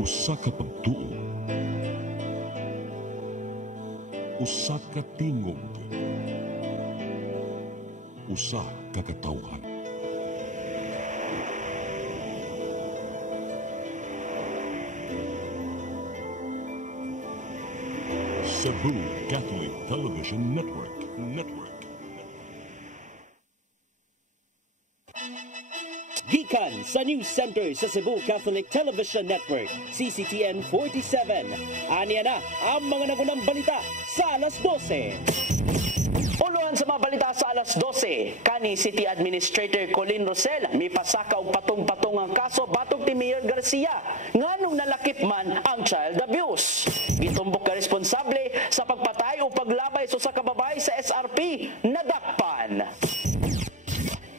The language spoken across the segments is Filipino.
Usa ka pagtuo, usa ka tingog, usa ka katawhan. Cebu Catholic Television Network. Gikan sa News Center sa Cebu Catholic Television Network, CCTN 47. Aniya na ang mga nagunang balita sa alas 12. Uluhan sa mga balita sa alas 12, kani City Administrator Colin Rosel mipasaka og patong-patong ang kaso batok ni Mayor Garcia nganong nalakip man ang child abuse. Gitumbok ka responsable sa pagpatay o paglabay sa usa ka babae sa SRP nadakpan.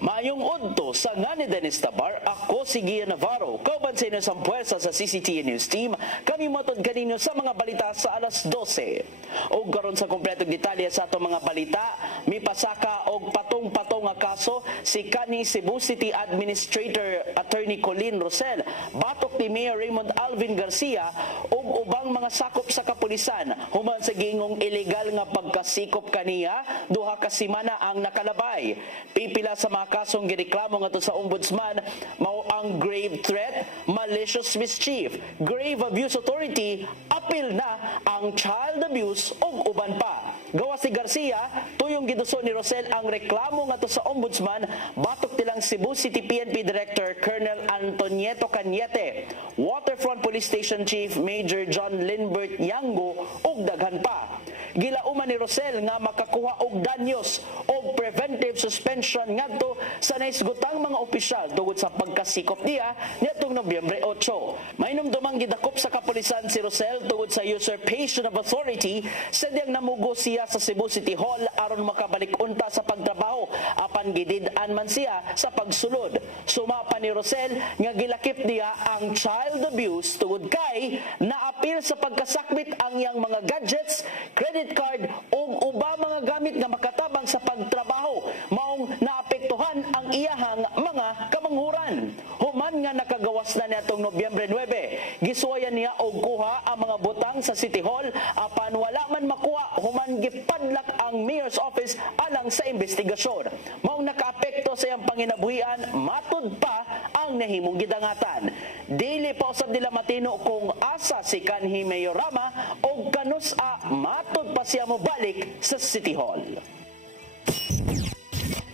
Mayong udto sa ngani Dennis Tabar, ako si Gia Navarro. Kauban sa inyo sa puwersa sa CCTN News Team, kami matod kaninyo sa mga balita sa alas 12. O karon sa kompletong detalye sa atong mga balita, mipasaka og patong-patong nga kaso si kani Cebu City Administrator Attorney Colin Rosel, batok ni Mayor Raymond Alvin Garcia ug ubang mga sakop sa kapulisan human sa gingong ilegal nga pagkasikop kaniya duha ka semana ang nakalabay. Pipila sa mga kasong gireklamo ngadto sa ombudsman mao ang grave threat, malicious mischief, grave abuse authority, apil na ang child abuse ug uban pa. Gawa si Garcia, tuyong giduso ni Rosel ang reklamo ngadto sa ombudsman batok tilang Cebu City PNP Director Colonel Antonieto Cañete, Waterfront Police Station Chief Major John Lindbert Yango ug daghan pa. Gilauman ni Rosel nga makakuha og danyos o preventive suspension ngadto sa naisgutang mga opisyal tungod sa pagkasikop niya niadtong Nobyembre 8. Mainumdumang gidakop sa kapulisan si Rosel tungod sa usurpation of authority sa diyang namugo siya sa Cebu City Hall aron makabalik unta sa pagtrabaho apan gidid-an man siya sa pagsulod. Sumapa ni Rosel nga gilakip niya ang child abuse tungod kay naapil sa pagkasakmit ang iyang mga gadgets, credit card o uba mga gamit nga makatabang sa pagtrabaho maong naapektuhan ang iyahang mga kamanghuran. Human nga nakagawas na niadtong Nobyembre 9, gisuwayan niya og kuha ang mga butang sa City Hall apan wala man makuha human gipadlak ang mayor's office alang sa investigasyon. Maong nakaapekto sa iyang panginabuhian, matud pa ang nahimong gidangatan. Dili pa usab nila matino kung asa si kanhi Mayorama o kanus-a matud pa siya mo balik sa City Hall.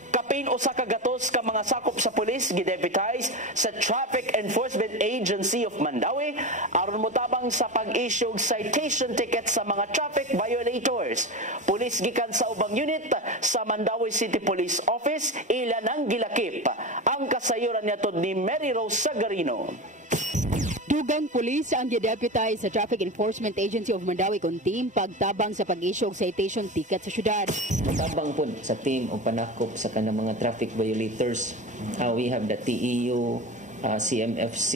Kapin usa ka gatos ka mga sakop sa pulis gideputize sa Traffic Enforcement Agency of Mandawi aron motabang sa pag-issue citation tickets sa mga traffic violators. Pulis gikan sa ubang unit sa Mandawi City Police Office ila nang gilakip. Ang kasayuran niadto ni Mary Rose Sagarino. Dugang pulis ang gideputize sa Traffic Enforcement Agency of Mandawi kung team pagtabang sa pag-issue citation ticket sa syudad. Tabang po sa team o panakop sa kanang mga traffic violators. We have the TEU, CMFC,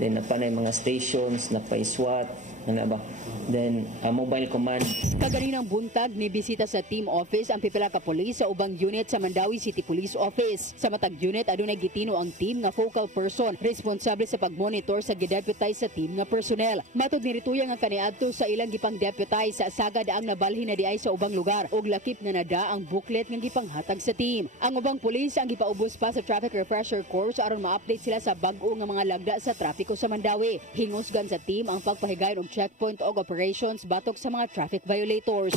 then napanay mga stations, napay-SWAT, ano ba? Then mobile command. Kaganinang buntag ni bisita sa team office ang pipila ka pulis sa ubang unit sa Mandawi City Police Office. Sa matag unit adunay gitino ang team nga focal person responsable sa pagmonitor sa gideputize sa team nga personnel. Matud ni Rituya nga kaniadto sa ilang gipang deputize sa sagad ang nabalhin na diay sa ubang lugar ug lakip na nada ang booklet nga gipanghatag sa team. Ang ubang pulis ang gipaubos pa sa traffic refresher course aron ma-update sila sa bag-o nga mga lagda sa trapiko sa Mandawi. Hingusgan sa team ang pagpahigayon og checkpoint o operations batok sa mga traffic violators.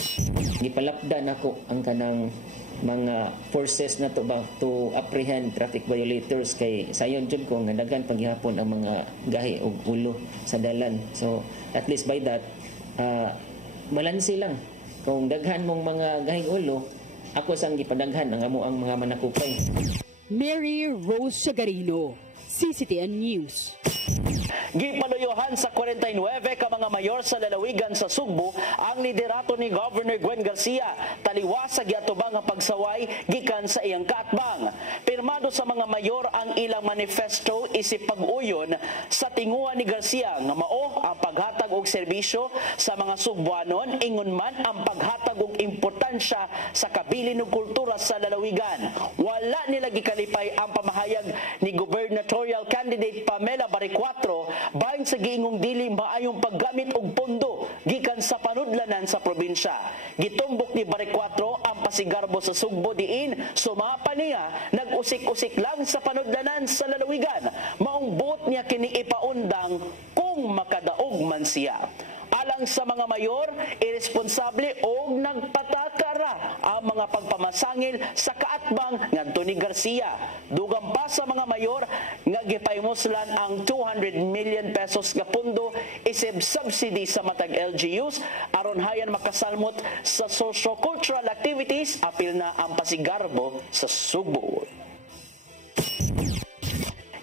Gipalapda nako ang kanang mga forces na to ba to apprehend traffic violators kay sayon jud ko nga daghan paghihapon ang mga gahi og ulo sa dalan. So at least by that malansi lang kung daghan mong mga gahing ulo ako sang gipadaghan ang amo ang mga manakupay. Mary Rose Sagarino, CCTN News. Gipaluyohan sa 49 ka mga mayor sa lalawigan sa Sugbo ang liderato ni Governor Gwen Garcia taliwas sa giatubang nga pagsaway gikan sa iyang kaatbang. Pirmado sa mga mayor ang ilang manifesto isip pag-uyon sa tinguhan ni Garcia nga mao ang paghatag og og serbisyo sa mga Sugbuanon, ingon man ang paghatag og importansya sa kabilin ug kultura sa lalawigan. Wala nila gikalipay ang pamahayag ni gubernatorial candidate Pamela Baricuatro bahin sa giingong dili maayong paggamit og pondo gikan sa panudlanan sa probinsya. Gitumbok ni Baricuatro ang pasigarbo sa Sugbo diin sumapa niya nag-usik-usik lang sa panudlanan sa lalawigan. Maong buot niya kini ipaundang kung makadaog man siya. Alang sa mga mayor, irresponsable o nagpatakara ang mga pagpamasangil sa kaatbang ngadto ni Garcia. Dugang pa sa mga mayor nga gipahimoslan ang 200 million pesos nga pondo isip subsidy sa matag LGUs aron hayan makasalmot sa socio-cultural activities apil na ang pasigarbo sa Subo.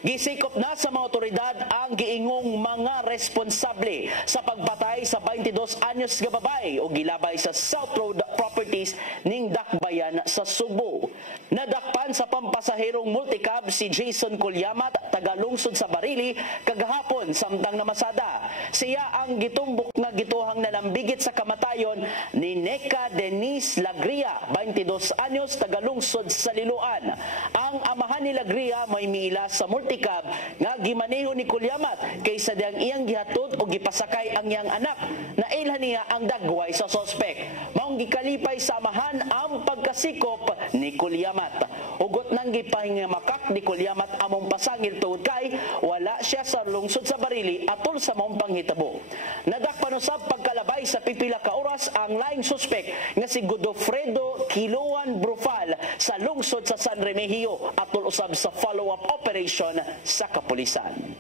Gisikop na sa mga otoridad ang giingong mga responsable sa pagpatay sa 22 anyos nga babae o gilabay sa South Road Properties ning Dakbayan sa Subo. Nadakpan sa pampasaherong multicab si Jason Colyamat, tagalungsod sa Barili, kagahapon samtang namasada. Siya ang gitumbok nga gituhang nalambigit sa kamatayon ni Neka Denise Lagria, 22 anyos, tagalungsod sa Liloan. Ang amahan ni Lagria may miila sa multicab nga gimaneho ni Colyamat kaysa diyang iyang gihatod o gipasakay ang iyang anak. Nailhan niya ang dagway sa sospek. Maong gikalipay sa amahan ang pagkasikop ni Colyamat. Ugot nang gipahingamakak ni Colyamat among pasangil tuod kay wala siya sa lungsod sa Barili atol sa maong panghitabo. Nadakpan usab pagkalabay sa pipila ka oras ang laing suspek nga si Godofredo Kiloan Brufal sa lungsod sa San Remigio atol usab sa follow-up operation sa kapulisan.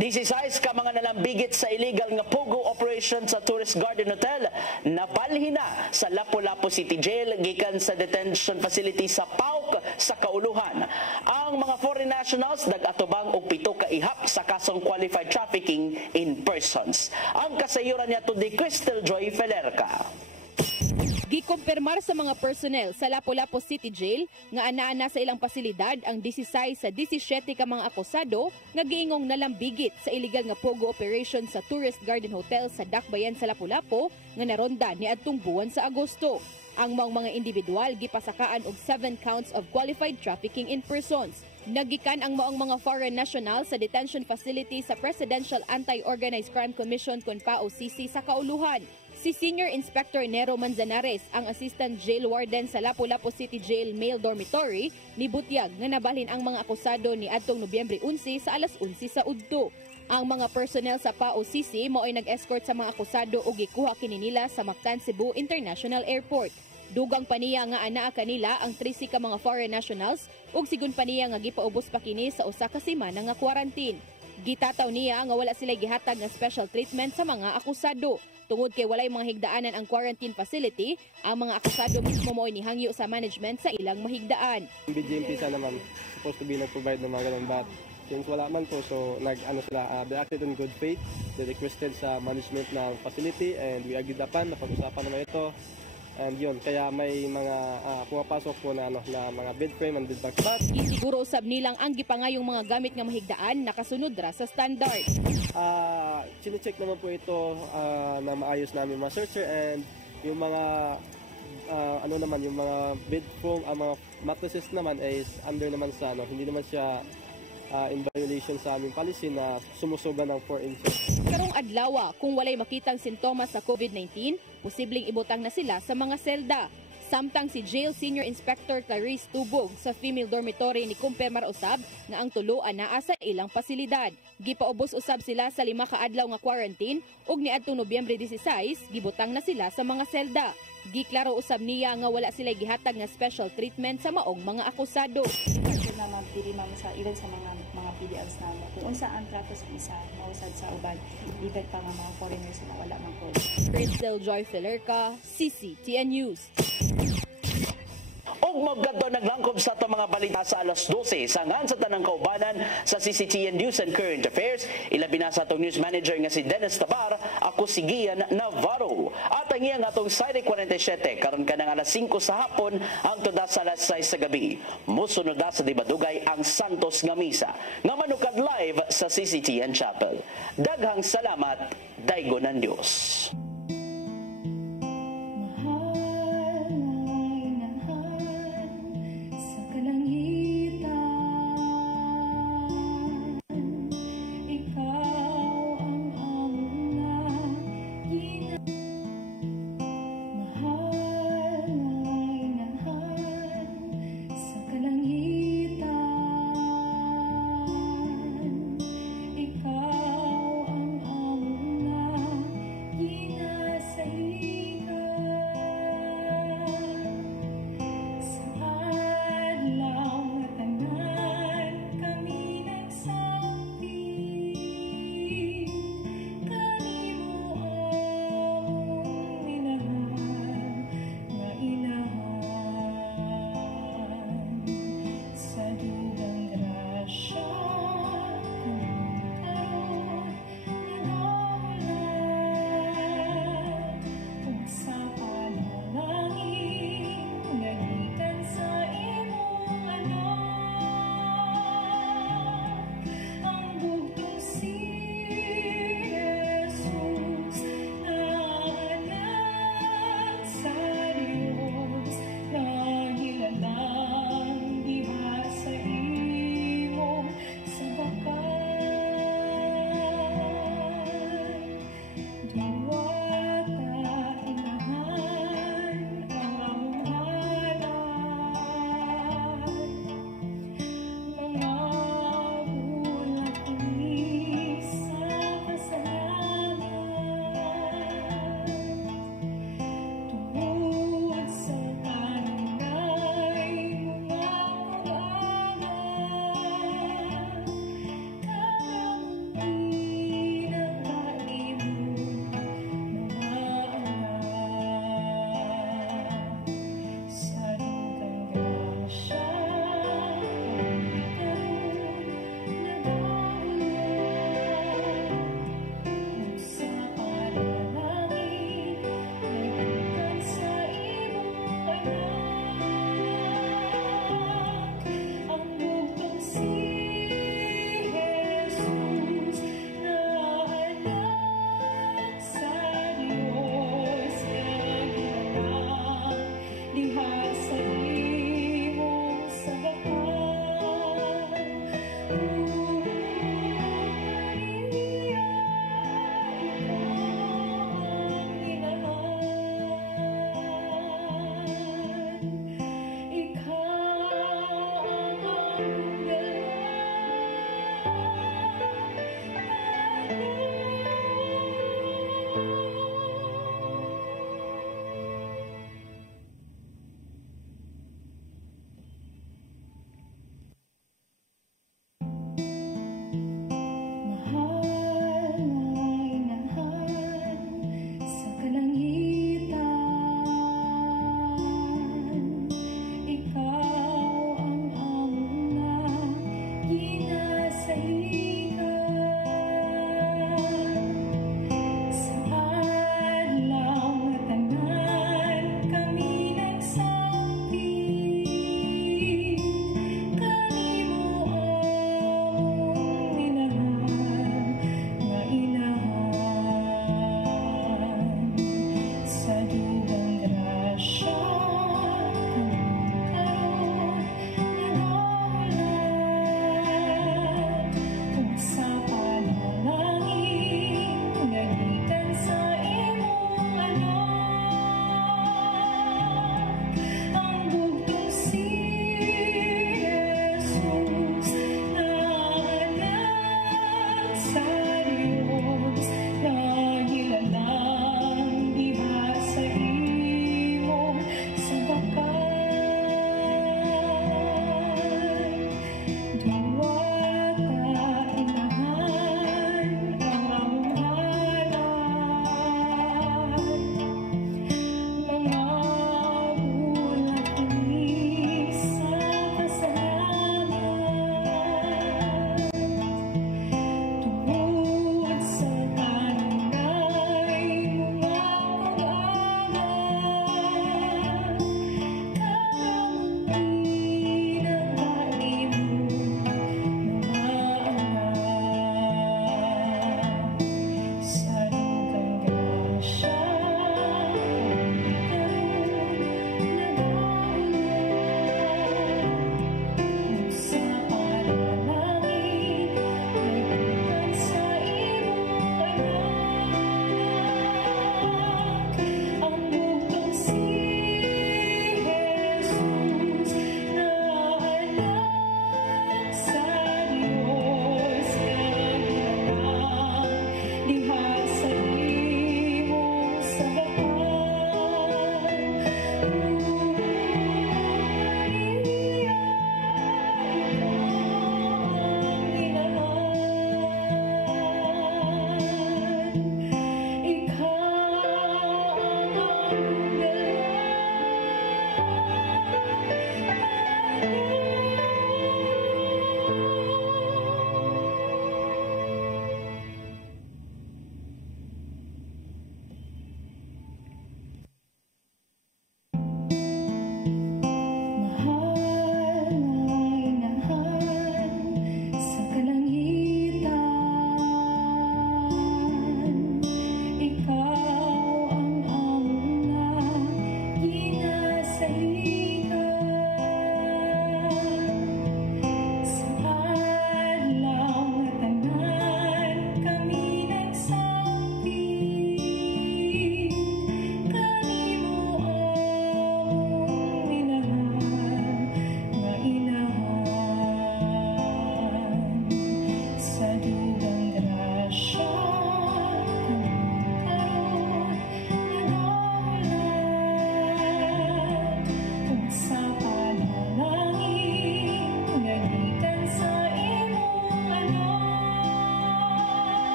16 ka mga nalambigit sa illegal nga pogo operation sa Tourist Garden Hotel nabalhin na sa Lapu-Lapu City Jail gikan sa detention facility sa PAOK sa Kauluhan. Ang mga foreign nationals nag-atubang og 7 ka ihap sa kasong qualified trafficking in persons. Ang kasayuran niya to di Crystal Joy Felerca. Gikumpirmar sa mga personnel sa Lapu-Lapu City Jail nga anaa sa ilang pasilidad ang 16 sa 17 ka mga akusado nga giingong nalambigit sa illegal nga pogo operation sa Tourist Garden Hotel sa Dakbayan sa Lapu-Lapu nga naronda niadtong buwan sa Agosto. Ang mga individual gipasakaan og 7 counts of qualified trafficking in persons. Nagikan ang maong mga foreign national sa detention facility sa Presidential Anti-Organized Crime Commission (PAOCC) sa Kauluhan. Si Senior Inspector Nero Manzanares, ang Assistant Jail Warden sa Lapu-Lapu City Jail Male Dormitory, nibutyag nga nabalhin ang mga akusado ni adtong Nobyembre 11 sa alas 11 sa udto. Ang mga personnel sa PAOCC mao ay nag-escort sa mga akusado ug gikuha kini nila sa Mactan Cebu International Airport. Dugang paniya nga anaa kanila ang 13 ka mga foreign nationals ug sigon paniya nga gipaubos pa kini sa usa ka semana nga quarantine. Gitataw niya nga wala sila gihatag nga special treatment sa mga akusado. Tungod kay walay mga higdaanan ang quarantine facility, ang mga akusado mismo mo inihangyo sa management sa ilang mahigdaan. BGMP sa naman supposed to be nag-provide ng mga ganun, but since wala man po, so they acted in good faith. They requested sa management ng facility and we agreed upon, napag-usapan naman ito. And yun, kaya may mga pumapasok po na mga bed frame and bed bags. But isiguro usab nilang ang gipangayong mga gamit nga mahigdaan nakasunod ra sa standard. Sine-check naman po ito na maayos namin mga searcher, and yung mga yung mga bed foam, mga mattresses naman is under naman sa hindi naman siya in violation sa aming policy na sumusobra ng 4 inches. Karong adlaw, kung walay makitang sintomas sa COVID-19, posibleng ibutang na sila sa mga selda. Samtang si Jail Senior Inspector Clarice Tubog sa female dormitory ni kumpirmar usab nga ang tulo anaa sa ilang pasilidad. Gipaubos usab sila sa 5 ka adlaw nga quarantine ug niadtong Nobyembre 16 gibutang na sila sa mga selda. Giklaro usab niya nga wala sila gihatag nga special treatment sa maong mga akusado. Naman pili naman sa even sa mga PDLs namin kung unsa ang trato sa isa mausad sa uban even pa mga foreigners na wala man ko. Crystal Joy Felerca, CCTN News. Og Ug magkadto naglangkob sa ato mga balita sa alas 12 sangan sa tanang kaubanan sa CCTN News and Current Affairs. Ilabi na sa atong news manager nga si Dennis Tabar, ako si Gian Navarro. At ang iyang atong Side 47 karon kanang alas 5 sa hapon ang tuda sa alas 6 sa gabi. Musunod na sa Dibadugay ang Santos nga misa nga manukad live sa CCTN Chapel. Daghang salamat, daygon ng Dios. Ikaw ang among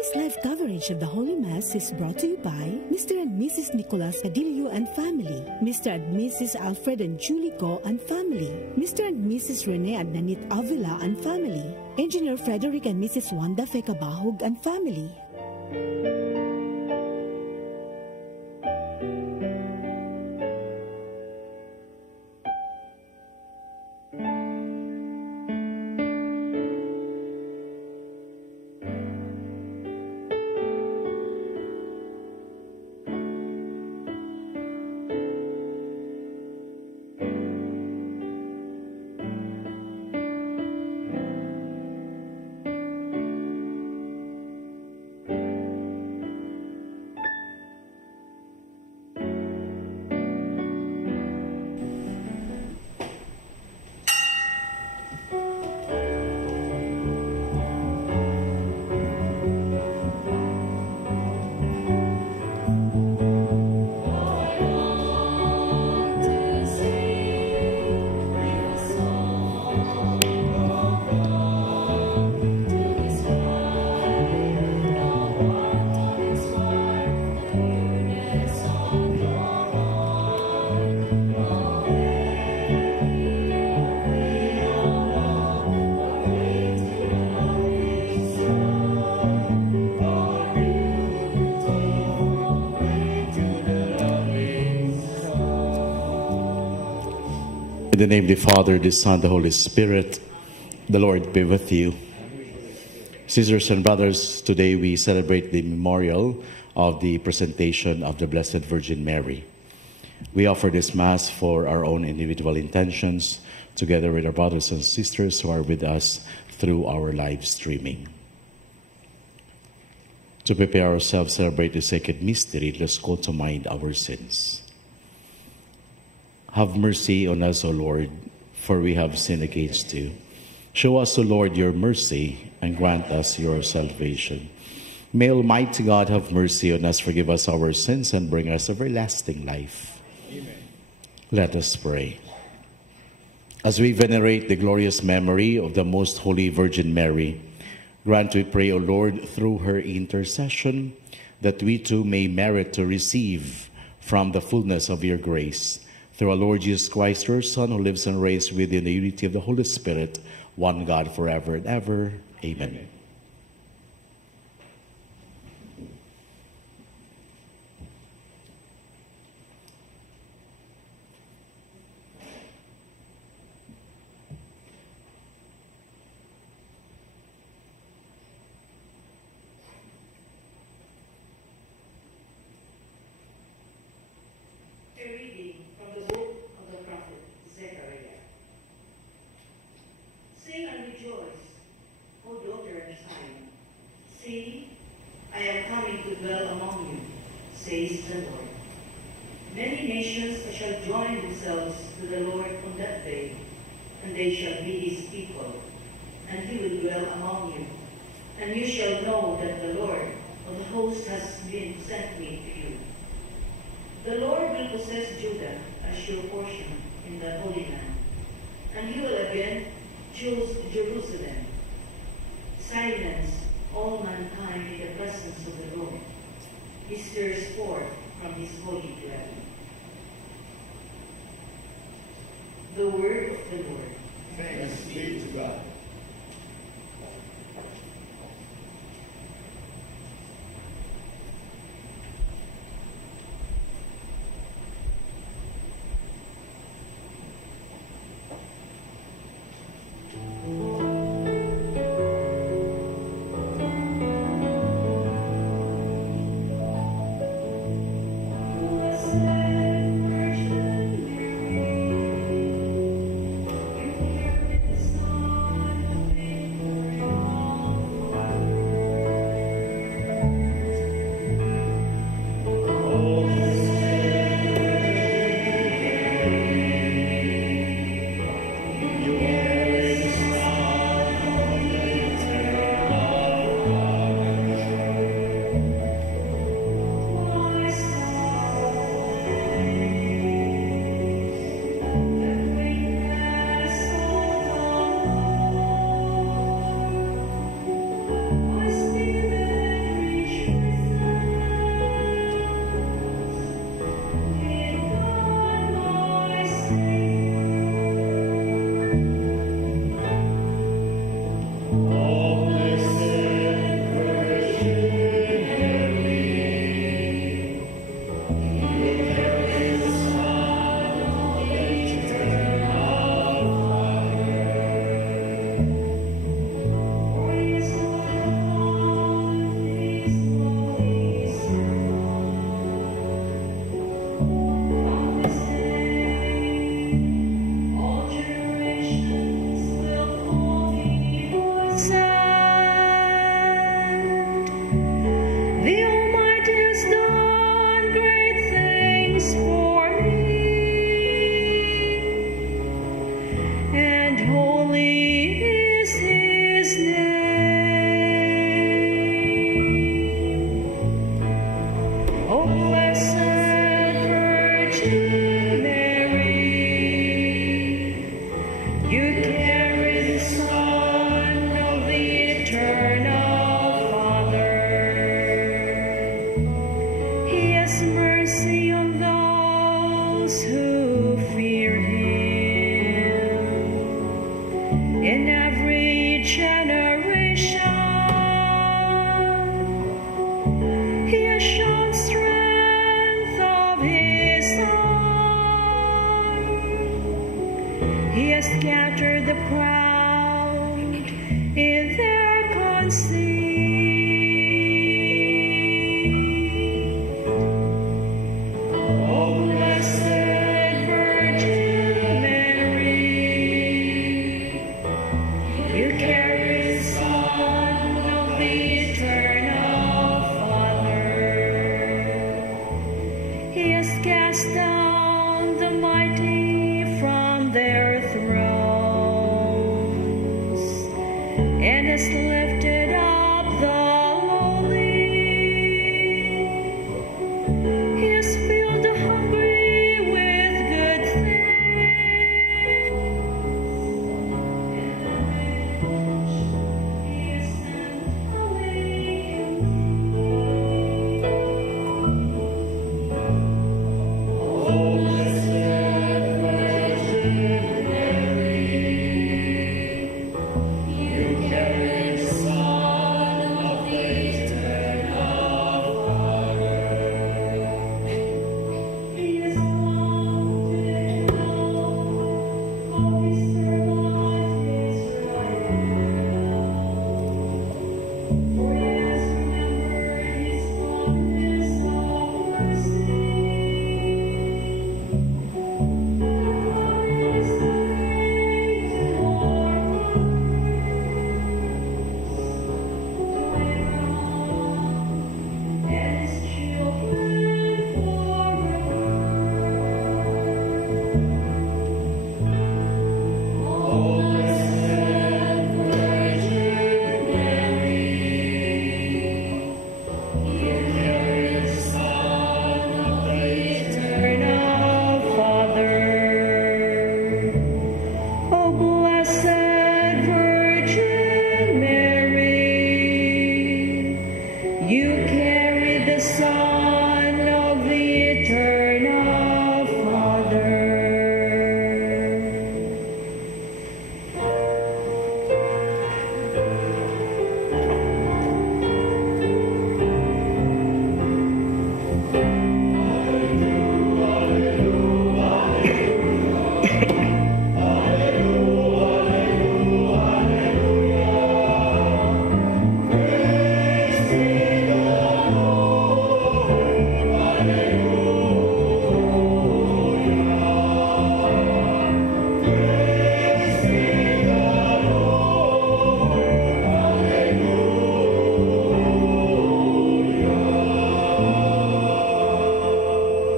This live coverage of the Holy Mass is brought to you by Mr. and Mrs. Nicolas Cadillo and family, Mr. and Mrs. Alfred and Julie Go and family, Mr. and Mrs. Rene and Nanit Avila and family, Engineer Frederick and Mrs. Wanda Fekabahog and family. In the name of the Father, the Son, the Holy Spirit, the Lord be with you. Sisters and brothers, today we celebrate the memorial of the presentation of the Blessed Virgin Mary. We offer this Mass for our own individual intentions, together with our brothers and sisters who are with us through our live streaming. To prepare ourselves to celebrate the sacred mystery, let's call to mind our sins. Have mercy on us, O Lord, for we have sinned against you. Show us, O Lord, your mercy, and grant us your salvation. May Almighty God have mercy on us, forgive us our sins, and bring us everlasting life. Amen. Let us pray. As we venerate the glorious memory of the Most Holy Virgin Mary, grant, we pray, O Lord, through her intercession, that we too may merit to receive from the fullness of your grace, through our Lord Jesus Christ, your Son, who lives and reigns with you in the unity of the Holy Spirit, one God, forever and ever. Amen.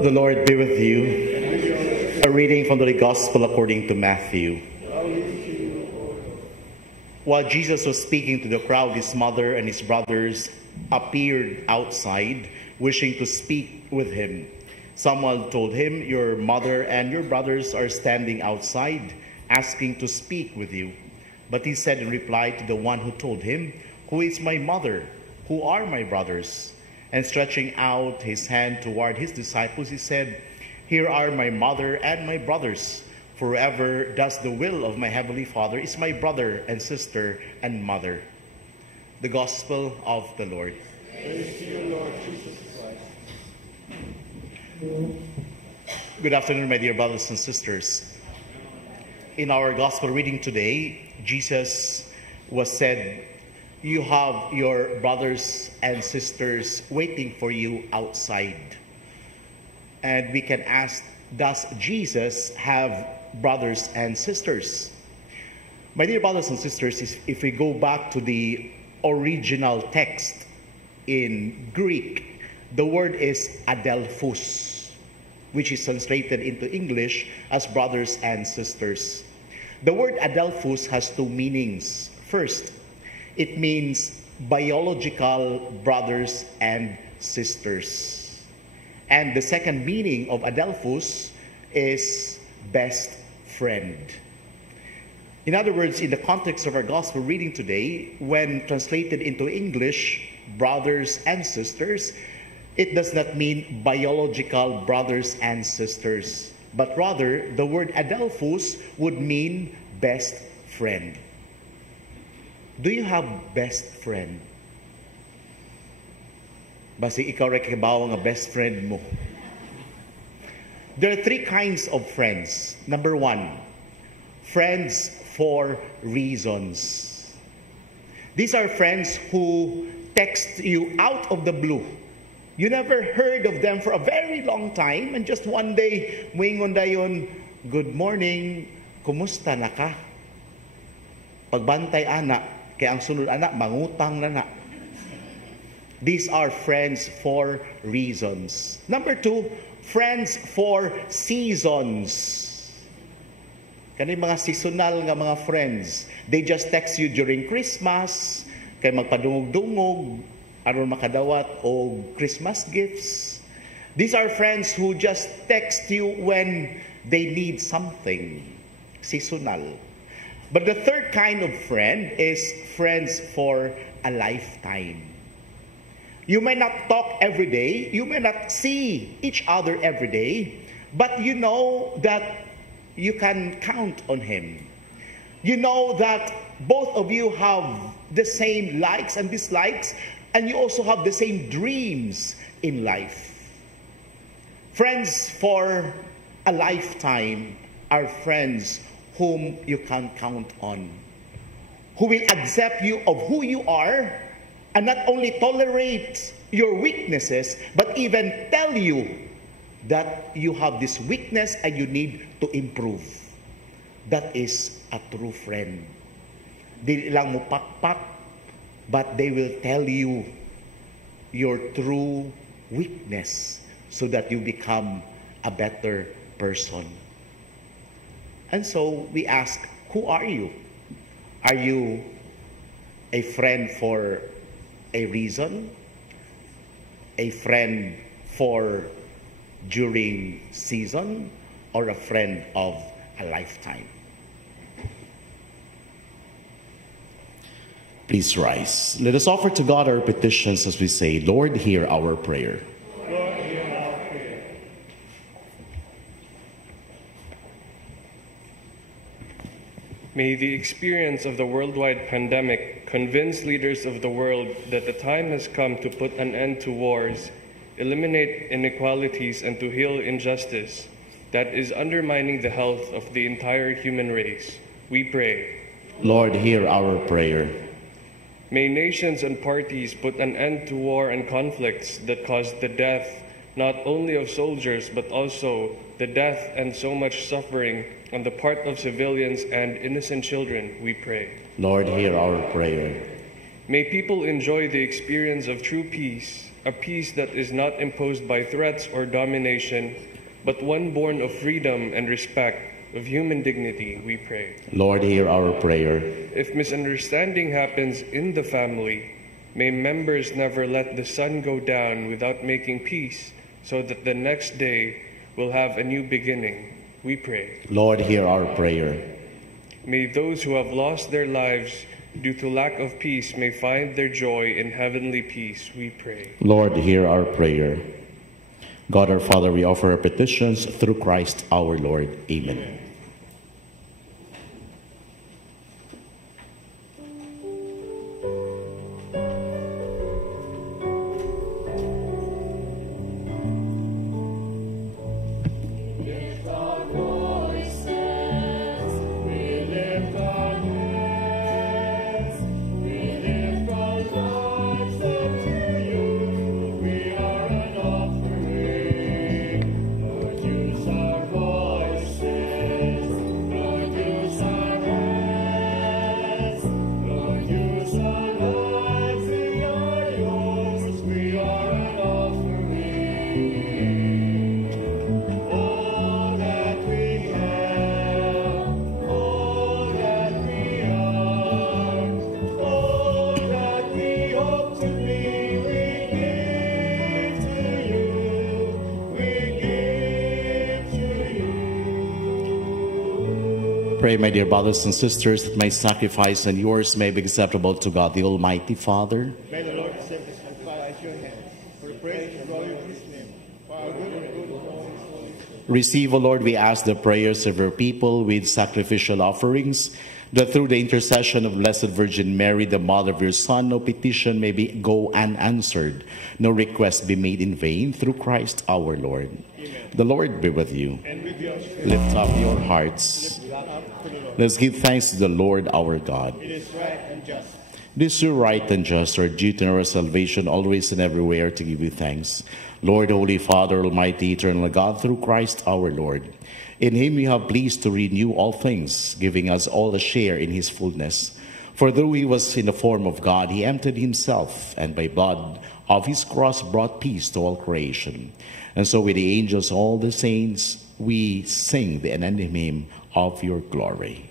The Lord be with you. A reading from the Gospel according to Matthew. While Jesus was speaking to the crowd, his mother and his brothers appeared outside, wishing to speak with him. Someone told him, "Your mother and your brothers are standing outside, asking to speak with you." But he said in reply to the one who told him, "Who is my mother? Who are my brothers?" And stretching out his hand toward his disciples, he said, "Here are my mother and my brothers. For whoever does the will of my heavenly Father is my brother and sister and mother." The Gospel of the Lord. Praise to you, Lord Jesus Christ. Good afternoon, my dear brothers and sisters. In our Gospel reading today, Jesus was said, "You have your brothers and sisters waiting for you outside." And we can ask, does Jesus have brothers and sisters? My dear brothers and sisters, if we go back to the original text in Greek, the word is adelphos, which is translated into English as brothers and sisters. The word adelphos has two meanings. First, it means biological brothers and sisters. And the second meaning of adelphos is best friend. In other words, in the context of our gospel reading today, when translated into English, brothers and sisters, it does not mean biological brothers and sisters, but rather the word adelphos would mean best friend. Do you have best friend? Basi ikaw rin kabaw nga best friend mo. There are three kinds of friends. Number one, friends for reasons. These are friends who text you out of the blue. You never heard of them for a very long time, and just one day, moingon dayon, good morning, kumusta na ka? Pagbantay anak, kaya ang sunod anak, mangutang na na. These are friends for reasons. Number 2, friends for seasons. Kani mga seasonal nga mga friends. They just text you during Christmas, kay magpadungog-dungog, aron makadawat o Christmas gifts. These are friends who just text you when they need something. Seasonal. But the third kind of friend is friends for a lifetime. You may not talk every day, you may not see each other every day, but you know that you can count on him. You know that both of you have the same likes and dislikes, and you also have the same dreams in life. Friends for a lifetime are friends whom you can count on, who will accept you of who you are, and not only tolerate your weaknesses, but even tell you that you have this weakness and you need to improve. That is a true friend. Di lang mo pakpak, but they will tell you your true weakness so that you become a better person. And so we ask, who are you? Are you a friend for a reason? A friend for during season? Or a friend of a lifetime? Please rise. Let us offer to God our petitions as we say, Lord, hear our prayer. Lord, hear our prayer. May the experience of the worldwide pandemic convince leaders of the world that the time has come to put an end to wars, eliminate inequalities, and to heal injustice that is undermining the health of the entire human race. We pray. Lord, hear our prayer. May nations and parties put an end to war and conflicts that cause the death not only of soldiers but also the death and so much suffering on the part of civilians and innocent children, we pray. Lord, hear our prayer. May people enjoy the experience of true peace, a peace that is not imposed by threats or domination, but one born of freedom and respect, of human dignity, we pray. Lord, hear our prayer. If misunderstanding happens in the family, may members never let the sun go down without making peace, so that the next day will have a new beginning, we pray. Lord, hear our prayer. May those who have lost their lives due to lack of peace may find their joy in heavenly peace, we pray. Lord, hear our prayer. God our Father, we offer our petitions through Christ our Lord. Amen. Pray, my dear brothers and sisters, that my sacrifice and yours may be acceptable to God, the Almighty Father. May the Lord accept this sacrifice at your hands, for the praise and glory of his name, for our good and good of all his holy Spirit. Receive, O Lord, we ask the prayers of your people with sacrificial offerings, that through the intercession of Blessed Virgin Mary, the Mother of your Son, no petition may go unanswered, no request be made in vain, through Christ our Lord. Amen. The Lord be with you. And with your spirit. Lift up your hearts. Lift up to the Lord. Let's give thanks to the Lord our God. It is right and just. It is your right and just, our duty and our salvation, always and everywhere to give you thanks. Lord, Holy Father, Almighty, Eternal God, through Christ our Lord. In him you have pleased to renew all things, giving us all a share in his fullness. For though he was in the form of God, he emptied himself, and by blood of his cross brought peace to all creation. And so with the angels, all the saints, we sing the unending hymn of your glory.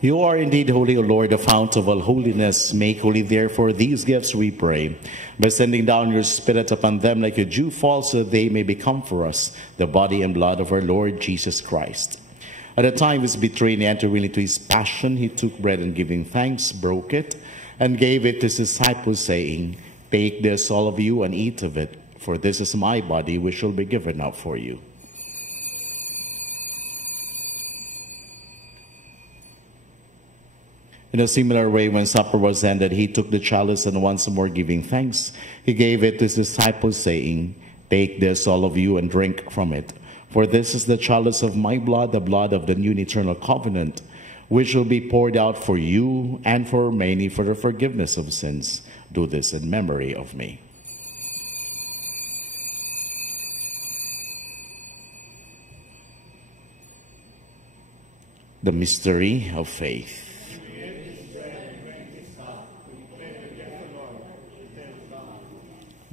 You are indeed holy, O Lord, the fount of all holiness. Make holy, therefore, these gifts, we pray, by sending down your Spirit upon them like a dew fall, so that they may become for us the body and blood of our Lord Jesus Christ. At the time he was betrayed and entered into his passion, he took bread and giving thanks, broke it, and gave it to his disciples, saying, Take this, all of you, and eat of it, for this is my body, which shall be given up for you. In a similar way, when supper was ended, he took the chalice, and once more giving thanks, he gave it to his disciples, saying, Take this, all of you, and drink from it. For this is the chalice of my blood, the blood of the new and eternal covenant, which will be poured out for you and for many for the forgiveness of sins. Do this in memory of me. The mystery of faith.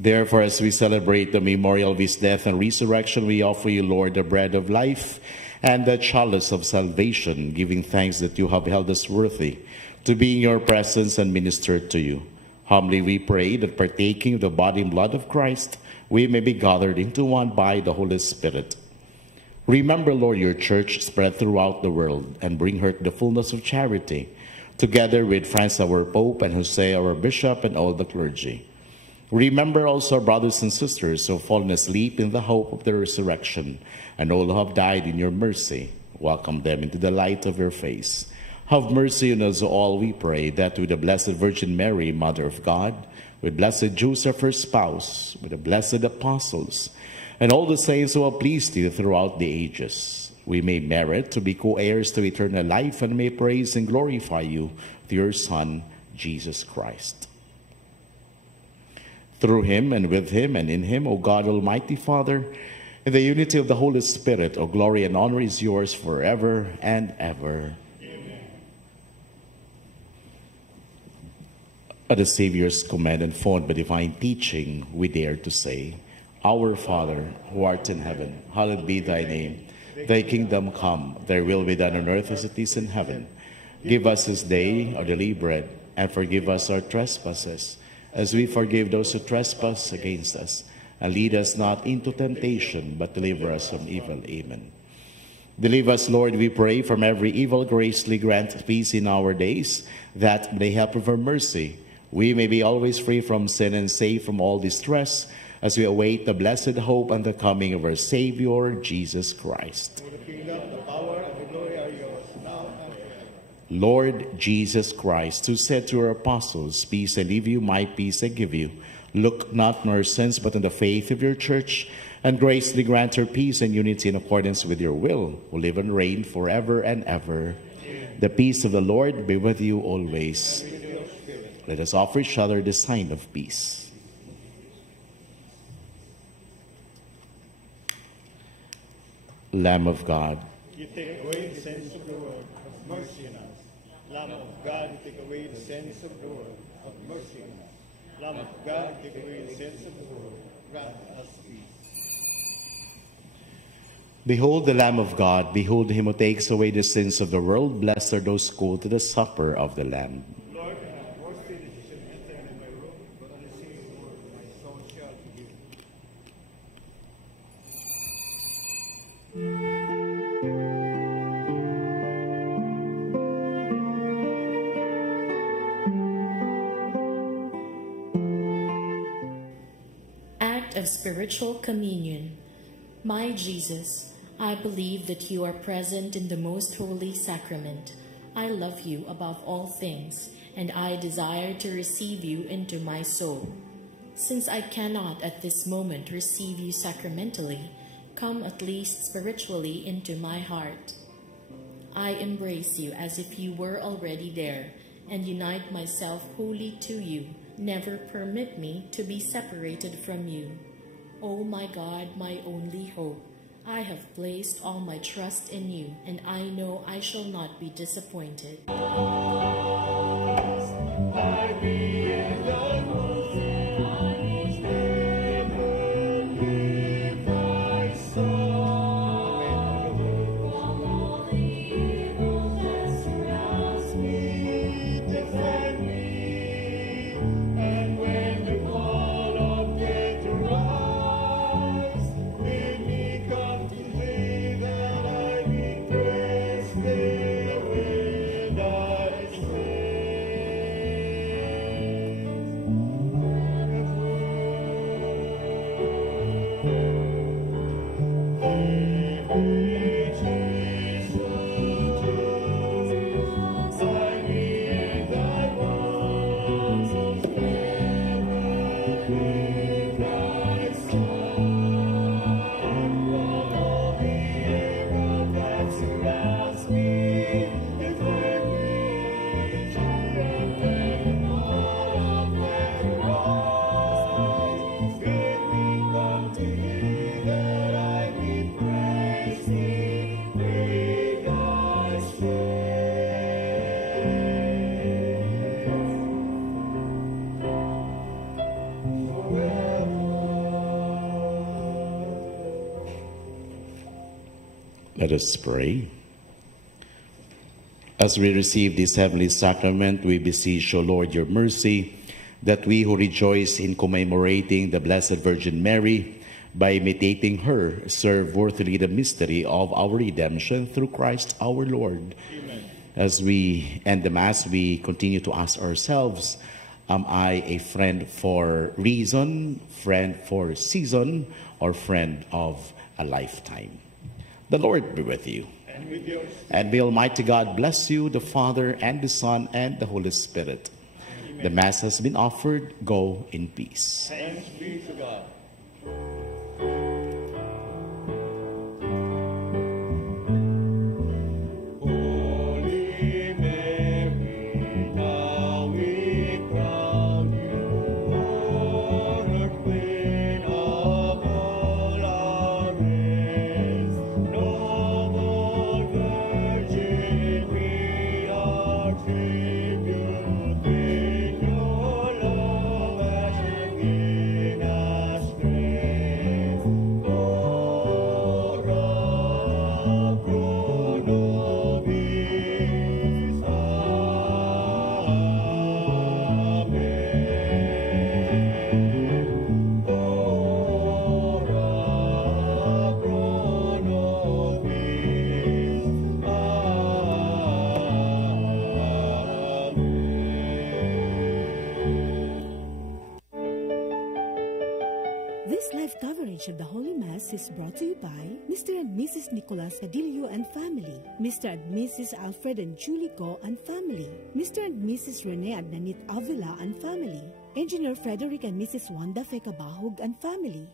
Therefore, as we celebrate the memorial of his death and resurrection, we offer you, Lord, the bread of life and the chalice of salvation, giving thanks that you have held us worthy to be in your presence and minister to you. Humbly we pray that, partaking of the body and blood of Christ, we may be gathered into one by the Holy Spirit. Remember, Lord, your church spread throughout the world, and bring her to the fullness of charity, together with Francis our Pope and Jose our Bishop and all the clergy. Remember also our brothers and sisters who have fallen asleep in the hope of the resurrection, and all who have died in your mercy. Welcome them into the light of your face. Have mercy on us all, we pray, that with the Blessed Virgin Mary, Mother of God, with Blessed Joseph, her spouse, with the blessed apostles, and all the saints who have pleased you throughout the ages, we may merit to be co-heirs to eternal life, and may praise and glorify you through your Son, Jesus Christ. Through him, and with him, and in him, O God, Almighty Father, in the unity of the Holy Spirit, O glory and honor is yours forever and ever. Amen. At the Savior's command and formed by divine teaching, we dare to say, Our Father, who art in heaven, hallowed be thy name. Thy kingdom come, thy will be done on earth as it is in heaven. Give us this day our daily bread, and forgive us our trespasses, as we forgive those who trespass against us. And lead us not into temptation, but deliver us from evil. Amen. Deliver us, Lord, we pray, from every evil. Graciously grant peace in our days, that, by the help of our mercy, we may be always free from sin and safe from all distress, as we await the blessed hope and the coming of our Savior, Jesus Christ. For the kingdom, the power, and the glory are yours, now and forever. Lord Jesus Christ, who said to our apostles, Peace I leave you, my peace I give you, look not on our sins, but on the faith of your church, and graciously grant her peace and unity in accordance with your will, who live and reign forever and ever. Amen. The peace of the Lord be with you always. And with your spirit. Let us offer each other the sign of peace. Lamb of God, You take away the sins of the world, have mercy on us. Lamb of God, you take away the sins of the world, have mercy on us. Lamb of God, you take away the sins of the world, grant us peace. Behold the Lamb of God, behold him who takes away the sins of the world. Blessed are those who go to the supper of the Lamb. Lord, I have worthy that you should enter into my room, but only say a word, my soul shall forgive. Act of Spiritual Communion. My Jesus, I believe that you are present in the most holy sacrament. I love you above all things, and I desire to receive you into my soul. Since I cannot at this moment receive you sacramentally, come at least spiritually into my heart. I embrace you as if you were already there, and unite myself wholly to you. Never permit me to be separated from you. O my God, my only hope, I have placed all my trust in you, and I know I shall not be disappointed. Let us pray. As we receive this heavenly sacrament, we beseech, O Lord, your mercy, that we who rejoice in commemorating the Blessed Virgin Mary, by imitating her, serve worthily the mystery of our redemption through Christ our Lord. Amen. As we end the Mass, we continue to ask ourselves, am I a friend for reason, friend for season, or friend of a lifetime? The Lord be with you. And with yours. And may Almighty God bless you, the Father, and the Son, and the Holy Spirit. Amen. The Mass has been offered. Go in peace. Thanks be to God. Of the Holy Mass is brought to you by Mr. and Mrs. Nicolas Cadillo and family, Mr. and Mrs. Alfred and Julie Go and family, Mr. and Mrs. Rene and Nanit Avila and family, Engineer Frederick and Mrs. Wanda Fecabahog and family.